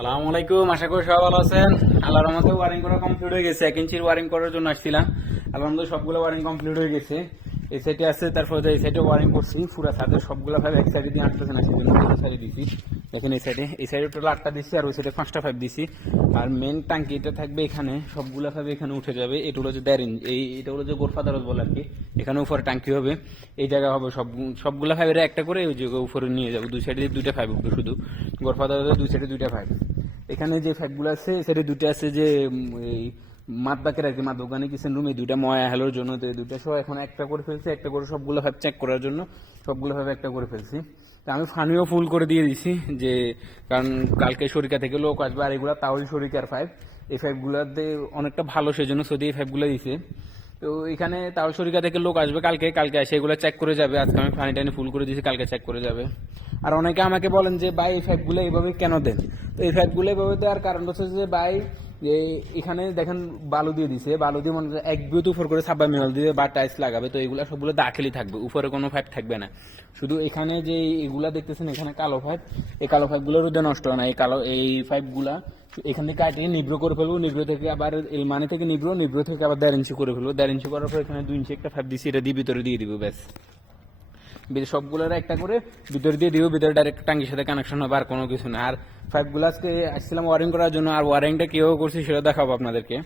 সালামু আলাইকুম, আশা করি সবাই ভালো আছেন। আল্লাহর রহমতে ওয়ারিং করা কমপ্লিট হয়ে গেছে। 1 ইঞ্চির ওয়ারিং করার জন্য আসছিলাম। আলহামদুলিল্লাহ সবগুলো ওয়ারিং কমপ্লিট হয়ে গেছে। এই সাইডে আছে, তারপরে এই সাইডে ওয়ারিং করছি পুরো ছাদের সবগুলো ভাবে এক সাইডে দিয়ে আটতেছে না, সেজন্য এই সাইডে দিছি। দেখেন এই সাইডে টোটাল 8টা দিছি, আর ওই সাইডে 5টা পাইপ দিছি। আর মেন টাঙ্কিটা থাকবে এখানে, সবগুলো ভাবে এখানে উঠে যাবে। এটা হলো যে দেড় ইঞ্চ, এটা হলো যে গোরফা দরজ বলে আর কি। এখানে উপরে টাঙ্কি হবে, এই জায়গা হবে সবগুলো ফাইভের একটা করে ওই জায়গা উপরে নিয়ে যাবো। দুই সাইডে 2টা পাইপ উঠবে, শুধু গোরফা দরজের দুই সাইডে 2টা পাইপ। এখানে যে ফ্যাটগুলো আছে সেটা 2টা আছে যে এই মাদবাকের আর কি, মাদবাগানি কিচেন রুম, এই 2টা ময়া হেলোর জন্য। তো এই 2টা সহ এখন একটা করে ফেলছি, একটা করে সবগুলো ভাবে চেক করার জন্য সবগুলো ভাবে একটা করে ফেলছি। তা আমি ফানিও ফুল করে দিয়ে দিছি, যে কারণ কালকে শরিকা থেকে লোক আসবে, আর এগুলো তাহলে শরিকার পাইপ। এই পাইপগুলোতে অনেকটা ভালো, সেজন্য সৌদি এই পাইপগুলো দিছে। তো এখানে তাও শরিকা থেকে লোক আসবে কালকে এসে এগুলো চেক করে যাবে। আজকে আমি পানি টানি ফুল করে দিয়েছি, কালকে চেক করে যাবে। আর অনেকে আমাকে বলেন যে ভাই এই পাইপগুলো এইভাবে কেন দেন। তো এই পাইপগুলো এইভাবে দেওয়ার কারণ হচ্ছে যে ভাই এখানে দেখেন বালু দিয়ে দিছে, বালু দিয়ে মনে হয় 1 বিউত উপর করে সাব্বা মেল দিয়ে বা টাইলস লাগাবে। তো এগুলো সবগুলো দাখিলই থাকবে, উপরে কোনো পাইপ থাকবে না। শুধু এখানে যে এগুলা দেখতেছেন এখানে কালো পাইপ, এই কালো পাইপগুলো রোদে নষ্ট হয় না। এই পাইপগুলা এখানে কাটিয়ে নিব্র করে ফেলবো, নিব্র থেকে আবার এলমানি থেকে নিব্র থেকে আবার 1.5 ইঞ্চি করে ফেলবো। 1.5 ইঞ্চি করার পর এখানে 2 ইঞ্চি একটা পাইপ দিচ্ছি, এটা দিয়ে ভিতরে দিয়ে দিব ব্যাস। সবগুলোর একটা করে ভিতরে দিয়ে দিব, ভিতরে ডাইরেক্ট টাঙ্গির সাথে কানেকশন হবে, আর কোনো কিছু না। আর পাইপগুলো আজকে আসছিলাম ওয়ারিং করার জন্য, আর ওয়ারিংটা কিভাবে করছি সেটা দেখাবো আপনাদেরকে।